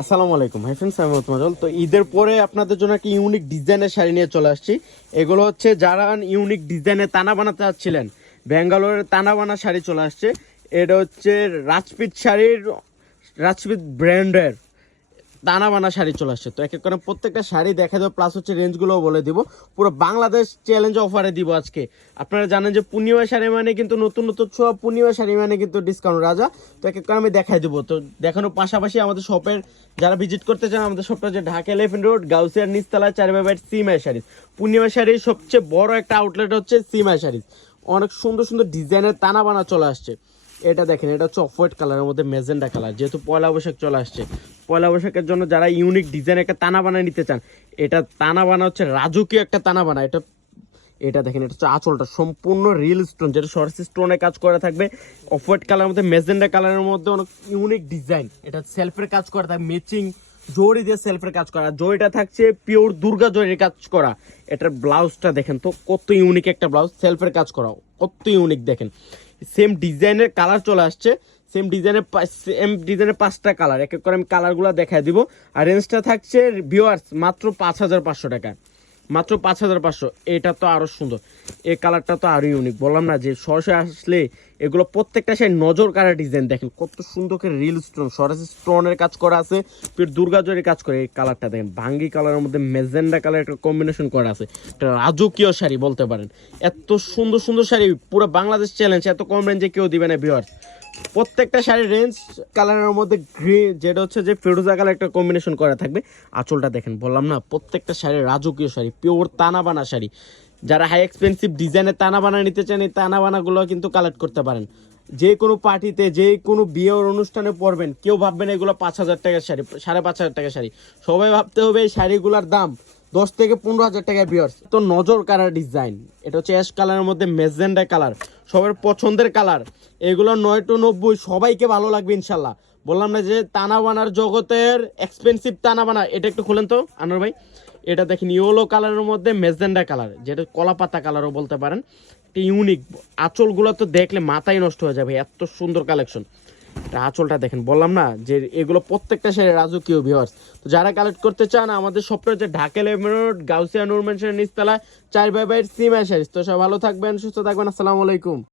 আসসালামু আলাইকুম hi friends, আমি মাজল। তো ঈদের পরে আপনাদের জন্য একটা ইউনিক ডিজাইনের শাড়ি নিয়ে চলে আসছি। এগুলো হচ্ছে যারা ইউনিক ডিজাইনে তানা বানাতে চাচ্ছিলেন, ব্যাঙ্গালোরের তানা বানা শাড়ি চলে আসছে। এটা হচ্ছে রাজপিত শাড়ির, রাজপিত ব্র্যান্ডের দানা বানা শাড়ি চলে আসছে। তো এক এক করে প্রত্যেকটা শাড়ি দেখা দেবো, প্লাস হচ্ছে রেঞ্জগুলোও বলে দিব। পুরো বাংলাদেশ চ্যালেঞ্জ অফারে দিব আজকে। আপনারা জানেন যে পূর্ণিমা শাড়ি মানে কিন্তু নতুন নতুন ছোঁয়া, পূর্ণিমা শাড়ি মানে কিন্তু ডিসকাউন্ট রাজা। তো এক এক করে আমি দেখাই দেবো। তো দেখানোর পাশাপাশি আমাদের শপের যারা ভিজিট করতে চান, আমাদের শপটা হচ্ছে ঢাকা এলিফ্যান্ট রোড, গাউসিয়ার নিচতলায় 4/8 সিমাই শাড়ি। পূর্ণিমা শাড়ির সবচেয়ে বড় একটা আউটলেট হচ্ছে সিমাই শাড়ি। অনেক সুন্দর সুন্দর ডিজাইনের তানা বানা চলে আসছে। এটা দেখেন, এটা হচ্ছে অফ হোয়াইট কালারের মধ্যে ম্যাজেন্ডা কালার, যেহেতু পয়লা বৈশাখ চলে আসছে। পয়লা বৈশাখের জন্য যারা ইউনিক ডিজাইন একটা তানা বানা নিতে চান, এটা তানা বানা হচ্ছে রাজকীয় একটা তানা বানা। এটা এটা দেখেন, এটা হচ্ছে আঁচলটা সম্পূর্ণ রিয়েল স্টোন, যেটা সরসি স্টোনে কাজ করা থাকবে। অফ হোয়াইট কালারের মধ্যে ম্যাজেন্ডা কালারের মধ্যে অনেক ইউনিক ডিজাইন। এটা সেলফের কাজ করা থাকবে, ম্যাচিং জরি দিয়ে সেলফের কাজ করা। জরিটা থাকছে পিওর দুর্গা জরির কাজ করা। এটার ব্লাউজটা দেখেন তো কত ইউনিক একটা ব্লাউজ, সেলফের কাজ করা, কত ইউনিক দেখেন। সেম ডিজাইনের কালার চলে আসছে, সেম ডিজাইনের 5টা কালার। এক এক করে আমি কালারগুলো দেখাই দিব। আর রেঞ্জটা থাকছে ভিউয়ার্স মাত্র 5,500 টাকা, মাত্র 5,500। এটা তো আরো সুন্দর, এই কালারটা তো আরো ইউনিক। বললাম না যে সরাসরি আসলে এগুলো প্রত্যেকটা সেই নজর কাড়া ডিজাইন। দেখেন কত সুন্দর করে রিল স্টোন, সরাসরি স্টোনের কাজ করা আছে, ফির দুর্গা জরির কাজ করে। এই কালারটা দেখেন, ভাঙ্গি কালারের মধ্যে মেজেন্ডা কালার একটা কম্বিনেশন করা আছে। একটা রাজকীয় শাড়ি বলতে পারেন। এত সুন্দর সুন্দর শাড়ি পুরো বাংলাদেশ চ্যালেঞ্জ, এত কম রেঞ্জে কেউ দিবে না ভিউয়ার্স। প্রত্যেকটা শাড়ির রেঞ্জ কালারের মধ্যে গ্রিন, যেটা হচ্ছে যে ফিরোজা কালার একটা কম্বিনেশন করা থাকবে। আঁচলটা দেখেন, বললাম না প্রত্যেকটা শাড়ির রাজকীয় শাড়ি, পিওর তানা বানা শাড়ি। যারা হাই এক্সপেন্সিভ ডিজাইনের তানা বানা নিতে চান, এই তানা বানাগুলো কিন্তু কালেক্ট করতে পারেন। যে কোনো পার্টিতে, যে কোনো বিয়ের অনুষ্ঠানে পরবেন, কেউ ভাববেন এগুলো 5,000 টাকার শাড়ি, 5,500 টাকার শাড়ি। সবাই ভাবতে হবে এই শাড়িগুলোর দাম 10 থেকে 15,000 টাকা ভিউয়ার্স। তো নজর কালার ডিজাইন, এটা হচ্ছে অ্যাশ কালারের মধ্যে মেজেন্ডা কালার, সবার পছন্দের কালার। এগুলো 9 to 90 সবাইকে ভালো লাগবে ইনশাল্লাহ। বললাম না যে তানা বানার জগতের এক্সপেন্সিভ তানা বানা। এটা একটু খুলেন তো আনোয়ার ভাই। এটা দেখেন ইয়েলো কালারের মধ্যে মেজেন্ডা কালার, যেটা কলা পাতা কালারও বলতে পারেন। একটা ইউনিক আঁচলগুলো তো দেখলে মাথায় নষ্ট হয়ে যাবে, এত সুন্দর কালেকশন। আঁচলটা দেখেন, বললাম না যে এগুলো প্রত্যেকটা শাড়ি রাজকীয় ভিউয়ার্স। তো যারা কালেক্ট করতে চান, আমাদের শপটা হচ্ছে ঢাকা এলিফ্যান্ট রোড, গাউসিয়া নূর মেনশনের নিচতলায় 4/8 সিমাই শাড়ি। তো সব ভালো থাকবেন, সুস্থ থাকবেন, আসসালামু আলাইকুম।